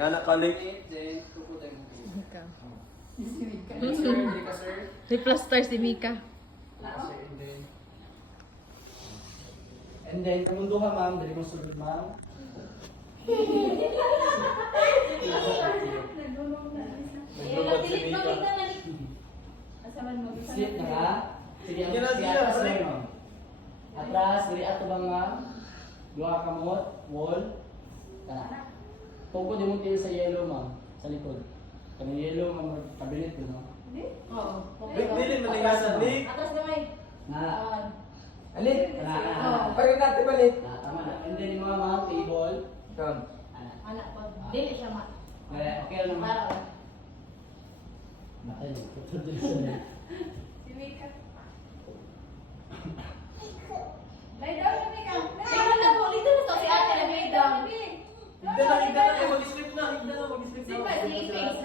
Nga nakalik. Then, tuko tayo mo. Mika. Sir. Plus star si Mika. Sir, and then, kamundo ka ma'am, dali mo sulod ma'am. Naglubad si Mika. Sit na ka. Sige, Sige na, sige, sige na, atras sige. lang ma'am. Atras, dali ato bang ma'am. Dua kamot, wall. Kana. Tungkol di mo tayo sa yellow ma'am, sa likod. Kanang yellow ma'am, kabinet ko no. Oo. Dili manigasan ni. Atas gamay. Na. Alit. Na. Pagka natin balik. Na, tama na. And then yung mga ma'am, table. Doon. Ana. Anak ko. Dili siya ma. Okay lang ma'am. Para. Nakay, tutod din siya. Si Mika. Lay down na Mika. Ikaw na po. Dito na to si ate na lay down. Higda na, higda na. Mag-sleep na, higda na, mag-sleep na. Simpa, sleeping.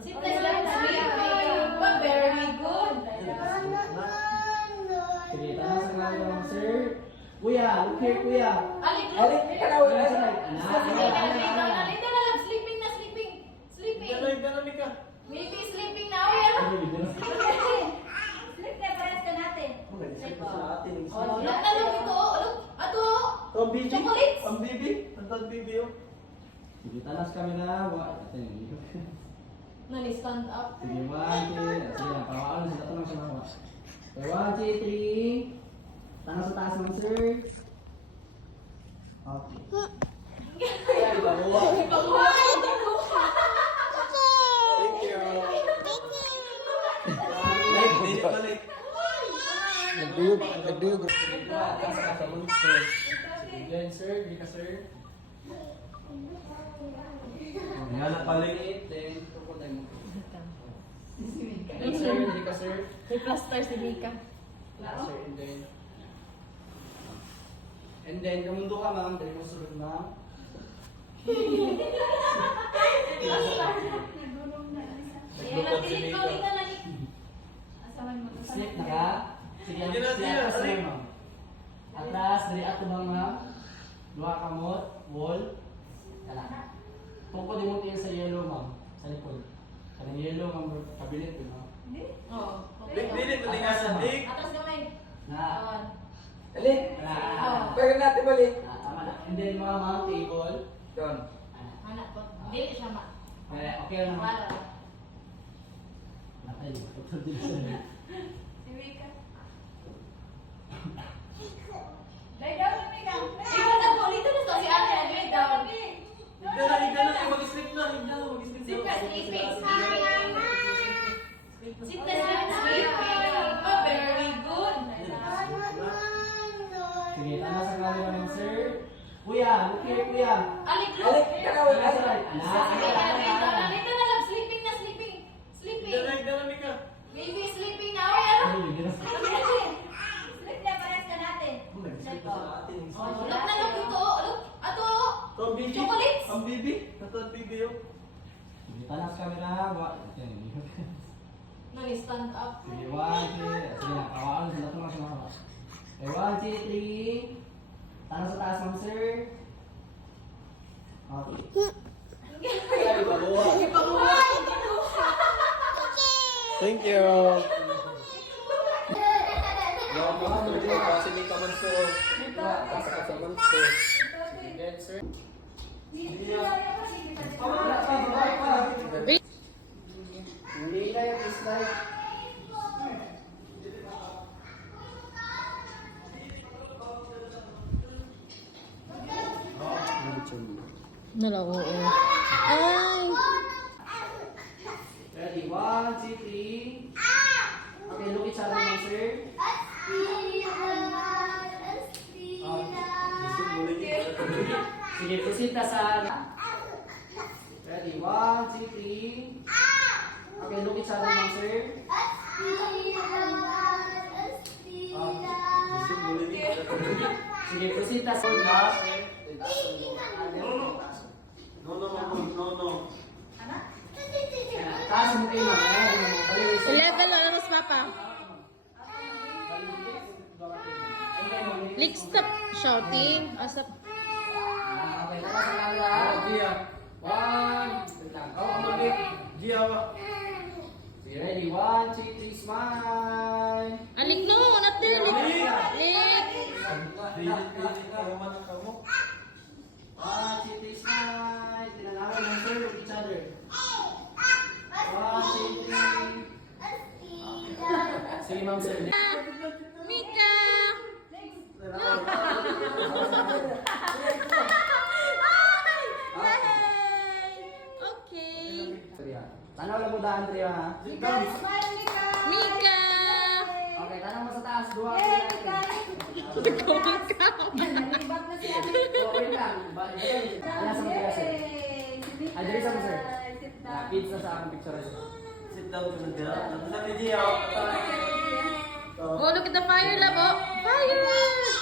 Sit na lang, sleeping. Well, very good. Sige, tanong sa nga ma'am, sir. Kuya, look here, kuya. Alik, Alit. Ikaw Kuya, na. sa right. Ana. Lay down na lang. Sleeping na, sleeping. Sleeping. Higda na, higda na, Mika. Maybe sleeping na. Oh, yan. Sleep na pares ka natin. Nag-sleep na sa atin. Oh, yan na lang ito. Look, ato. Ito ang bibi. Chocolates. Ang bibi. Ito ang bibi oh. Sige, tanas kami na. Ito yung Nani-stand up. Sige, 1, 2, sige lang, pawaan sila tanong sa mga. Okay, 1, 2, 3. Tanong sa taas ng sir. Okay. Thank you. Like, dili balik. Nagduyog. Nagduyog. Sige, Glenn, sir. Di ka, sir. Nga nakalik. Then, tuko tayo mo. Mika. Glenn, sir. Di ka, sir. Plus star si Mika. Sir, and then, kamundo ka ma'am, dali mo sulod ma'am. Naglubad si Mika. Asaman mo. Sleep na ka. Sige, Sige na, sige na, atras sige. lang, ma'am. Atras, dali ato bang ma'am. Dua kamot, wall. Kala. Tungkol di mo tayo sa yellow ma'am, sa likod. Kanang yellow ma'am, kabinet ko ma'am. Oo. Dili manigasan ni. Atas gamay. Na. Alit. Na. Pagka natin balik. Tama na. And then mga ma'am, table. Doon. Anak ko. Dili siya ma. Okay lang ma'am. Para. Nakay, tutod din siya. Si Mika. Lay down na Mika. Ikaw na po. Dito na to si ate. Lay down. Higda na, higda na. Mag-sleep na, higda na, mag-sleep na. Simpa, sleeping. Sit na lang, sleeping. Oh, very good. Sige, tanong sa nga naman sir. Kuya, look here, kuya. Alik, Alit. Ikaw Kuya, sa na. right. Sige, lay down na. Dito na lang. Sleeping na, sleeping. Sleeping. Higda na, higda na, Mika. Maybe sleeping na. Oh, yan. Sleep na pares ka natin. Nag-sleep na sa atin. Oh, look na look ito. Look. Ato. Ito ang bibi. Chocolates. Ang bibi. Ito ang bibi oh. Sige, tanong sa camera. Nani-stand up. Sige, 1, 2, sige lang, pawaan sila tanong sa mga. Okay, 1, 2, 3. Tanong sa taas ng sir. Okay. Thank you. Yung mga tuloy kasi may kamanso. Sa kamanso. Good, sir. Hindi kayo, please like. Nala, oo. Ay! Ready, 1, 2, 3. Okay, look each other now, sir. Sige, proceed na sa... Ready, 1, 2, 3. Okay, look each other now, sir. Sige, proceed na sa... No, no, no, no, no. Taas mo kayo, ma'am. Level na mas papa. Let's stop shouting. Asap. Okay, taas na lang. Ano lang mo daan, Trio, ha? Mika, smile, Mika. Mika! Okay, tanong mo sa taas. Duha ko Yay, natin. Mika. Nalibat na si Ate. Oh, wait lang. Ano sa mga sir? Yay, si Mika. Ay, dali sa mo, sir. Sit Ah, down. kids na sa aking picture. Sit down ka na dyan. Tapos sa video. Oh, look at the fire, love. Oh, fire!